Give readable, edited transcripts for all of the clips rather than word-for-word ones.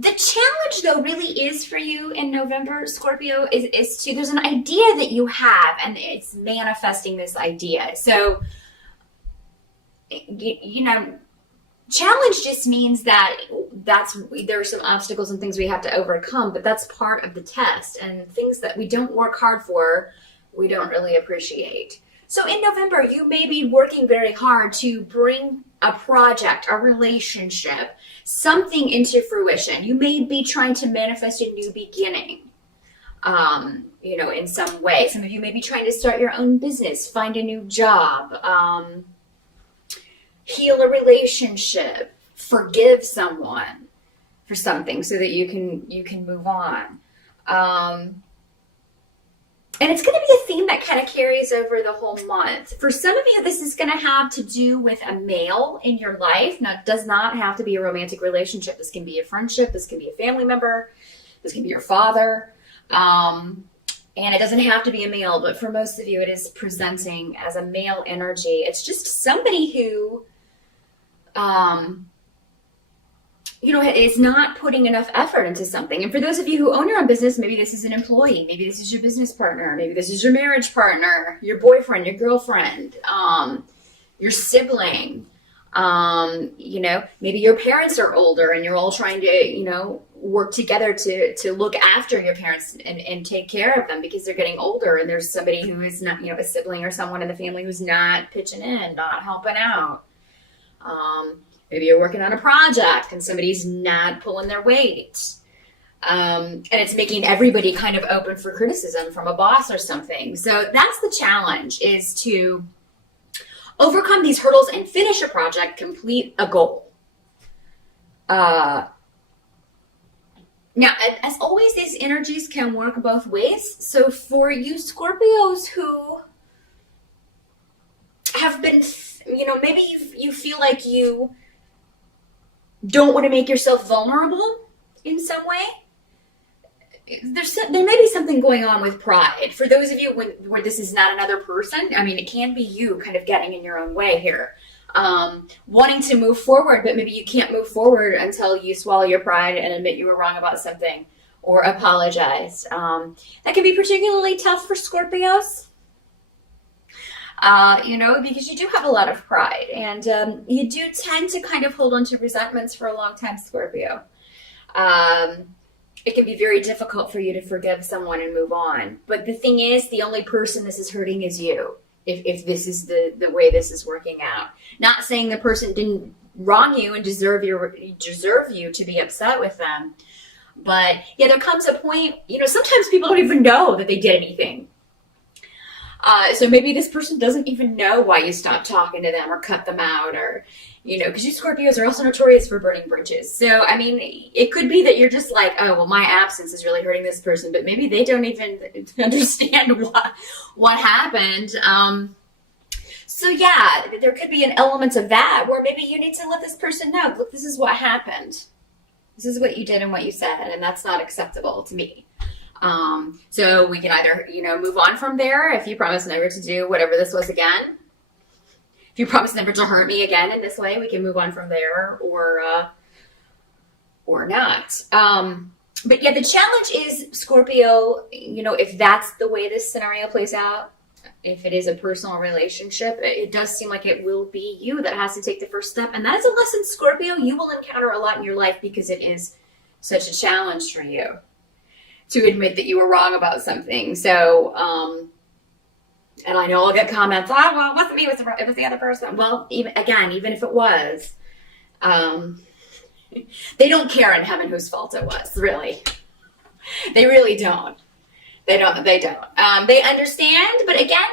The challenge, though, really is for you in November, Scorpio, is to, there's an idea that you have, and it's manifesting this idea. So, you know, challenge just means that there are some obstacles and things we have to overcome, but that's part of the test. And things that we don't work hard for, we don't really appreciate. So in November, you may be working very hard to bring a project, a relationship, something into fruition. You may be trying to manifest a new beginning, you know, in some way. Some of you may be trying to start your own business, find a new job, heal a relationship, forgive someone for something so that you can move on. And it's going to be a theme that kind of carries over the whole month. For some of you, this is going to have to do with a male in your life. Now, it does not have to be a romantic relationship. This can be a friendship. This can be a family member. This can be your father. And it doesn't have to be a male, but for most of you, it is presenting as a male energy. It's just somebody who, you know, is not putting enough effort into something. And for those of you who own your own business, maybe this is an employee, maybe this is your business partner, maybe this is your marriage partner, your boyfriend, your girlfriend, your sibling, you know, maybe your parents are older and you're all trying to, you know, work together to look after your parents and take care of them because they're getting older, and there's somebody who is not, you know, a sibling or someone in the family who's not pitching in, not helping out. Maybe you're working on a project and somebody's not pulling their weight. And it's making everybody kind of open for criticism from a boss or something. So that's the challenge, is to overcome these hurdles and finish a project, complete a goal. Now, as always, these energies can work both ways. So for you Scorpios who have been, you know, maybe you feel like you don't want to make yourself vulnerable in some way. There may be something going on with pride. For those of you where this is not another person, I mean, it can be you kind of getting in your own way here. Wanting to move forward, but maybe you can't move forward until you swallow your pride and admit you were wrong about something or apologize. That can be particularly tough for Scorpios. You know, because you do have a lot of pride, and you do tend to kind of hold on to resentments for a long time, Scorpio. It can be very difficult for you to forgive someone and move on. But the thing is, the only person this is hurting is you, if this is the way this is working out. Not saying the person didn't wrong you and deserve you to be upset with them. But yeah, there comes a point, you know, sometimes people don't even know that they did anything. So maybe this person doesn't even know why you stopped talking to them or cut them out, or, you know, because you Scorpios are also notorious for burning bridges. So, I mean, it could be that you're just like, oh, well, my absence is really hurting this person, but maybe they don't even understand what happened. So yeah, there could be an element of that where maybe you need to let this person know, look, this is what happened. This is what you did and what you said, and that's not acceptable to me. So we can either, you know, move on from there. If you promise never to do whatever this was again, if you promise never to hurt me again in this way, we can move on from there, or not. But yeah, the challenge is, Scorpio, you know, if that's the way this scenario plays out, if it is a personal relationship, it does seem like it will be you that has to take the first step. And that is a lesson, Scorpio, you will encounter a lot in your life, because it is such a challenge for you to admit that you were wrong about something. So, and I know I'll get comments, oh, well, it wasn't me, it was the other person. Well, even if it was, they don't care in heaven whose fault it was, really. They really don't. They don't. They understand, but again,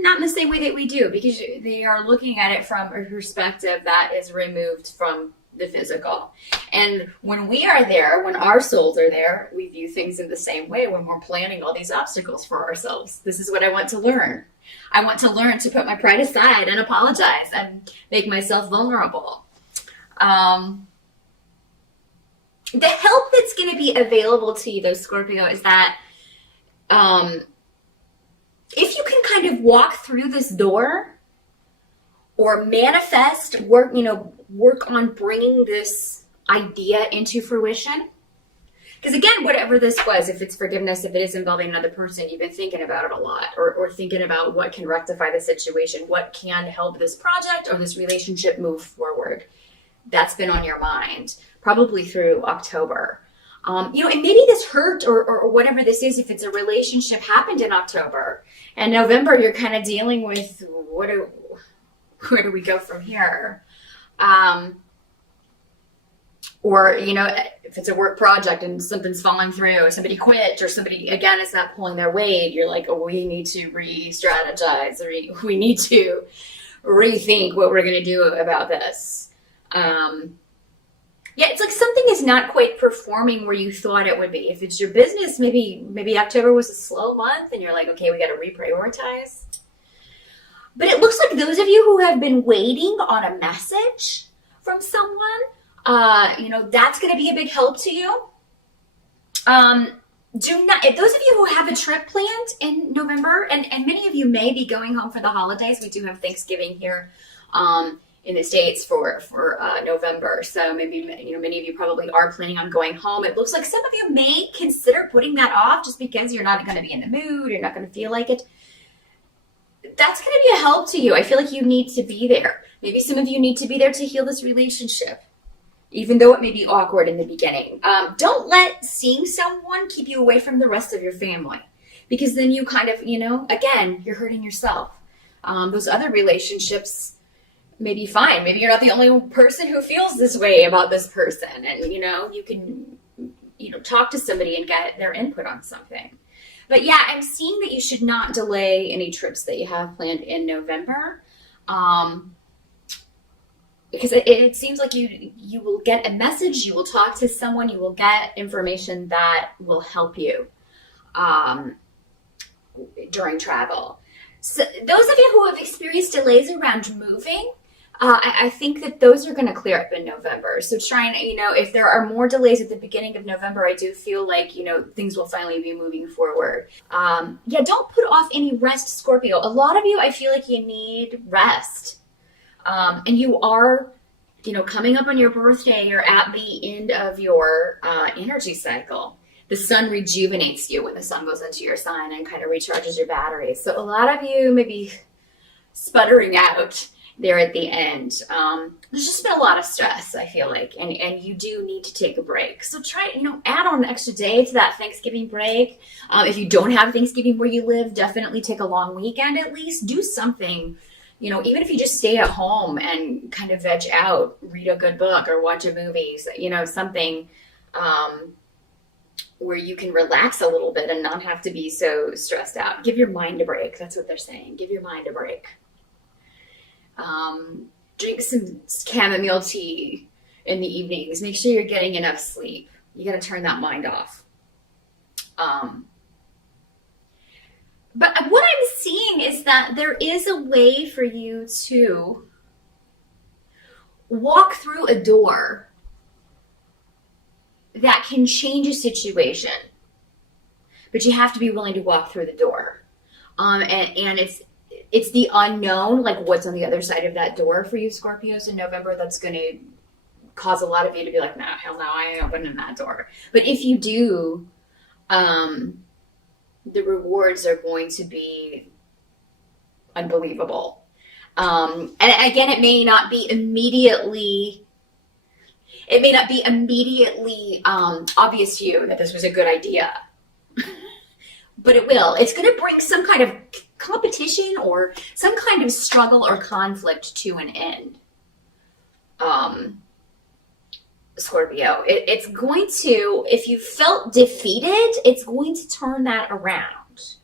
not in the same way that we do, because they are looking at it from a perspective that is removed from the physical. And when we are there, when our souls are there, we view things in the same way when we're planning all these obstacles for ourselves. This is what I want to learn. I want to learn to put my pride aside and apologize and make myself vulnerable. The help that's going to be available to you, though, Scorpio, is that if you can kind of walk through this door or manifest, work on bringing this idea into fruition. Because again, whatever this was, if it's forgiveness, if it is involving another person, you've been thinking about it a lot, or thinking about what can rectify the situation, what can help this project or this relationship move forward. That's been on your mind, probably through October. And maybe this hurt or whatever this is, if it's a relationship, happened in October. And November, you're kind of dealing with where do we go from here? Or, if it's a work project and something's falling through, or somebody quit, or somebody, again, is not pulling their weight, you're like, oh, we need to re-strategize, or we need to rethink what we're going to do about this. It's like something is not quite performing where you thought it would be. If it's your business, maybe October was a slow month, and you're like, okay, we got to reprioritize. But it looks like those of you who have been waiting on a message from someone, that's going to be a big help to you. If those of you who have a trip planned in November, and many of you may be going home for the holidays, we do have Thanksgiving here in the States for November. So maybe, many of you probably are planning on going home. It looks like some of you may consider putting that off just because you're not going to be in the mood, you're not going to feel like it. That's going to be a help to you. I feel like you need to be there. Maybe some of you need to be there to heal this relationship, even though it may be awkward in the beginning. Don't let seeing someone keep you away from the rest of your family, because then you kind of, again, you're hurting yourself. Those other relationships may be fine. Maybe you're not the only person who feels this way about this person, and, you can, talk to somebody and get their input on something. But yeah, I'm seeing that you should not delay any trips that you have planned in November. Because it seems like you will get a message, you will talk to someone, you will get information that will help you during travel. So those of you who have experienced delays around moving, I think that those are going to clear up in November. So try and, if there are more delays at the beginning of November, I do feel like, things will finally be moving forward. Don't put off any rest, Scorpio. A lot of you, I feel like you need rest. And you are, coming up on your birthday, you're at the end of your energy cycle. The sun rejuvenates you when the sun goes into your sign and kind of recharges your batteries. So a lot of you may be sputtering out there at the end. There's just been a lot of stress, I feel like, and you do need to take a break. So try, add on an extra day to that Thanksgiving break. If you don't have Thanksgiving where you live, definitely take a long weekend at least. Do something. Even if you just stay at home and kind of veg out, read a good book or watch a movie, something where you can relax a little bit and not have to be so stressed out. Give your mind a break. That's what they're saying. Give your mind a break. Drink some chamomile tea in the evenings. Make sure you're getting enough sleep. You got to turn that mind off. But what I'm seeing is that there is a way for you to walk through a door that can change a situation. But you have to be willing to walk through the door. And it's the unknown, like what's on the other side of that door for you, Scorpios, in November, that's going to cause a lot of you to be like, no, hell no, I ain't opening that door. But if you do, the rewards are going to be unbelievable. And again, it may not be immediately obvious to you that this was a good idea, but it will. It's going to bring some kind of competition or some kind of struggle or conflict to an end. Scorpio, it's going to, if you felt defeated, it's going to turn that around.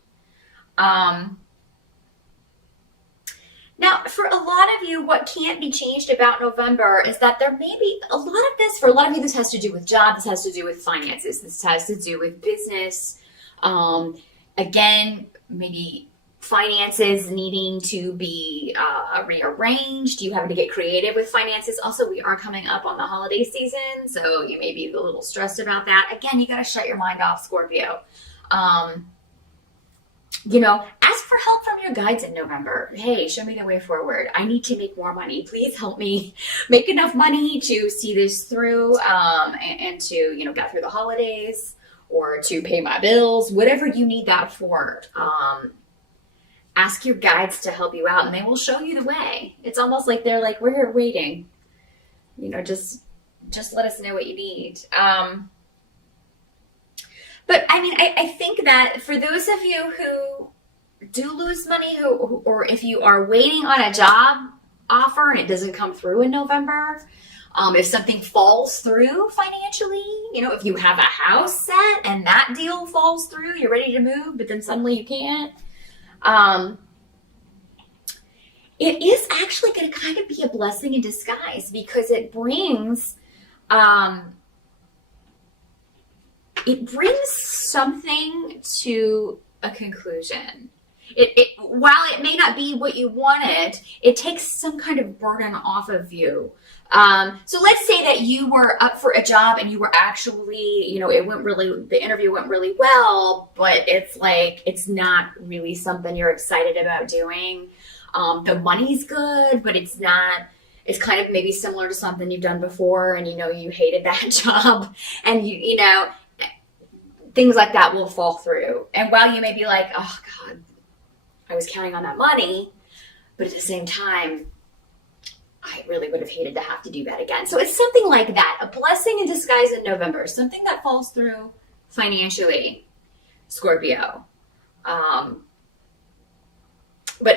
Now, for a lot of you, what can't be changed about November is that there may be a lot of this, for a lot of you, this has to do with job, this has to do with finances, this has to do with business. Again, maybe finances needing to be rearranged. You having to get creative with finances. Also, we are coming up on the holiday season, so you may be a little stressed about that. Again, you got to shut your mind off, Scorpio. ask for help from your guides in November. Hey, show me the way forward. I need to make more money. Please help me make enough money to see this through, and to, get through the holidays, or to pay my bills, whatever you need that for. Ask your guides to help you out, and they will show you the way. It's almost like they're like, we're here waiting. Just let us know what you need. But I mean, I think that for those of you who do lose money, or if you are waiting on a job offer and it doesn't come through in November, if something falls through financially, if you have a house set and that deal falls through, you're ready to move, but then suddenly you can't. It is actually going to kind of be a blessing in disguise, because it brings something to a conclusion. While it may not be what you wanted, it takes some kind of burden off of you. So let's say that you were up for a job and you were actually, the interview went really well, but it's not really something you're excited about doing. The money's good, but it's not. It's kind of maybe similar to something you've done before, and you hated that job, and things like that will fall through. And while you may be like, oh God, I was counting on that money, but at the same time, I really would have hated to have to do that again. So it's something like that, a blessing in disguise in November, something that falls through financially, Scorpio. But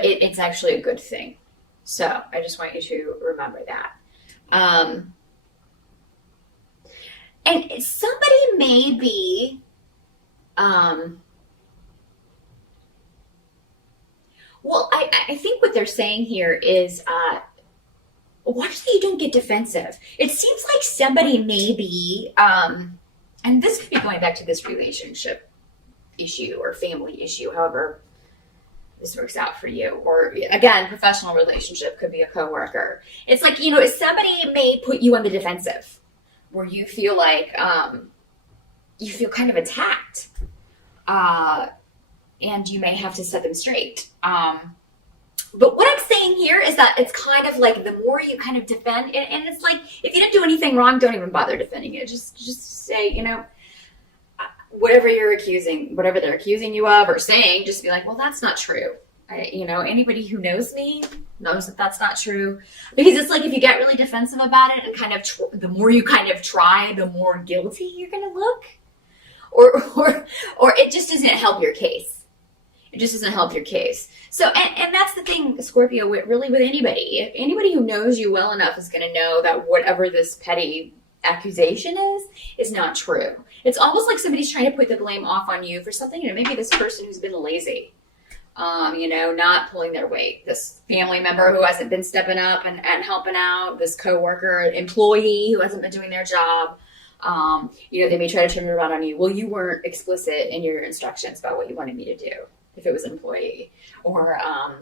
it's actually a good thing. So I just want you to remember that. And somebody may be, I think what they're saying here is, watch that you don't get defensive. It seems like somebody may be, and this could be going back to this relationship issue or family issue, however this works out for you. Or again, professional relationship, could be a coworker. It's like, somebody may put you on the defensive, where you feel like, you feel kind of attacked. And you may have to set them straight. But what I'm saying here is that it's kind of like the more you kind of defend, and it's like, if you didn't do anything wrong, don't even bother defending it. Just say, whatever they're accusing you of or saying, just be like, well, that's not true. Anybody who knows me knows that that's not true. Because it's like, if you get really defensive about it and kind of, the more you kind of try, the more guilty you're going to look. Or it just doesn't help your case. It just doesn't help your case. So, and that's the thing, Scorpio, really with anybody. Anybody who knows you well enough is going to know that whatever this petty accusation is not true. It's almost like somebody's trying to put the blame off on you for something. Maybe this person who's been lazy, not pulling their weight. This family member who hasn't been stepping up and helping out. This coworker, employee who hasn't been doing their job. They may try to turn it around on you. Well, you weren't explicit in your instructions about what you wanted me to do. If it was an employee, or, a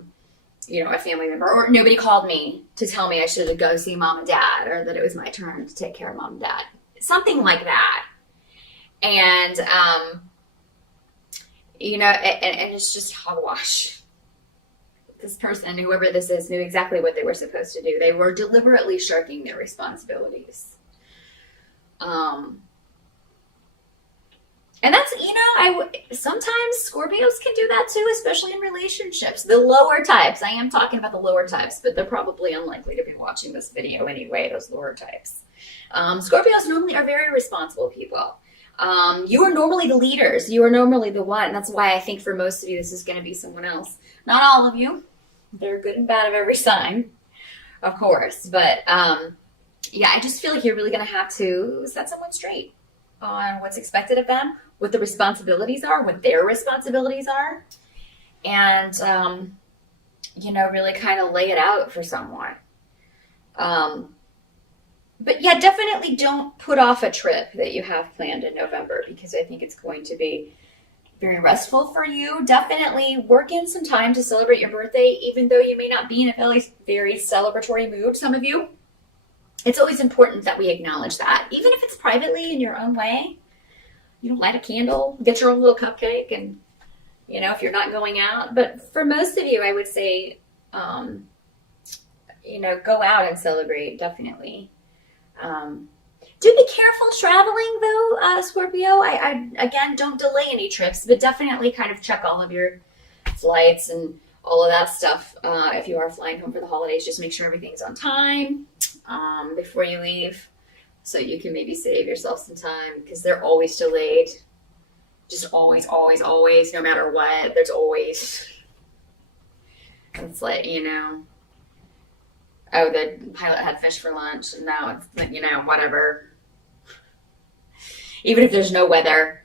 family member, or nobody called me to tell me I should go see mom and dad, or that it was my turn to take care of mom and dad. Something like that. And, and it's just hogwash. This person, whoever this is, knew exactly what they were supposed to do. They were deliberately shirking their responsibilities. And that's, sometimes Scorpios can do that too, especially in relationships. The lower types, I am talking about the lower types, but they're probably unlikely to be watching this video anyway, those lower types. Scorpios normally are very responsible people. You are normally the leaders. You are normally the one. That's why I think for most of you, this is going to be someone else. Not all of you. They're good and bad of every sign, of course. But, I just feel like you're really going to have to set someone straight on what's expected of them, what the responsibilities are, what their responsibilities are, and, really kind of lay it out for someone. But yeah, definitely don't put off a trip that you have planned in November, because I think it's going to be very restful for you. Definitely work in some time to celebrate your birthday, even though you may not be in a very, very celebratory mood, some of you. It's always important that we acknowledge that, even if it's privately in your own way. Light a candle, get your own little cupcake, and, if you're not going out. But for most of you, I would say, go out and celebrate, definitely. Do be careful traveling, though, Scorpio. I again, don't delay any trips, but definitely kind of check all of your flights and all of that stuff. If you are flying home for the holidays, just make sure everything's on time before you leave, so you can maybe save yourself some time, because they're always delayed. Just always, always, always, no matter what, there's always. It's like, oh, the pilot had fish for lunch, and now it's, whatever. Even if there's no weather,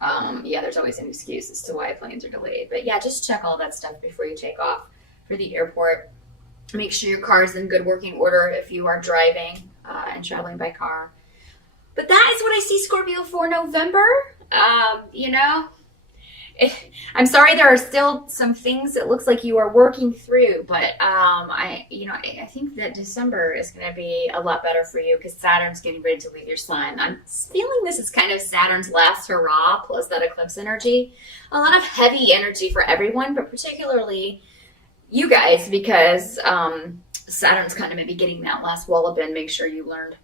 there's always an excuse as to why planes are delayed. But yeah, just check all that stuff before you take off for the airport. Make sure your car is in good working order if you are driving and traveling by car. But that is what I see, Scorpio, for November. I'm sorry, there are still some things it looks like you are working through, but I think that December is going to be a lot better for you, because Saturn's getting ready to leave your sign. I'm feeling this is kind of Saturn's last hurrah, plus that eclipse energy. A lot of heavy energy for everyone, but particularly you guys, because Saturn's kind of maybe getting that last wallop in. Make sure you learned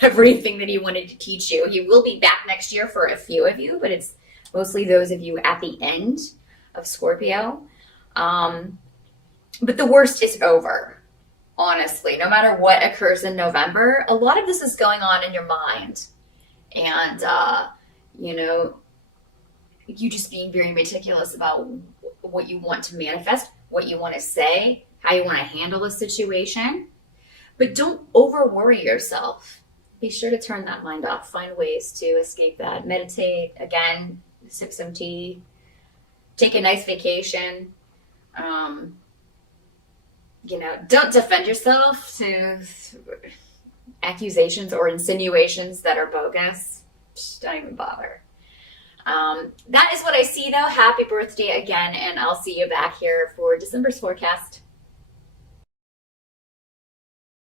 everything that he wanted to teach you. He will be back next year for a few of you, but it's mostly those of you at the end of Scorpio. But the worst is over, honestly. No matter what occurs in November, a lot of this is going on in your mind. And, you just being very meticulous about what you want to manifest, what you want to say, how you want to handle a situation. But don't over worry yourself. Be sure to turn that mind off. Find ways to escape that. Meditate, again, sip some tea, take a nice vacation. Don't defend yourself to accusations or insinuations that are bogus. Just don't even bother. That is what I see, though. Happy birthday again, and I'll see you back here for December's forecast.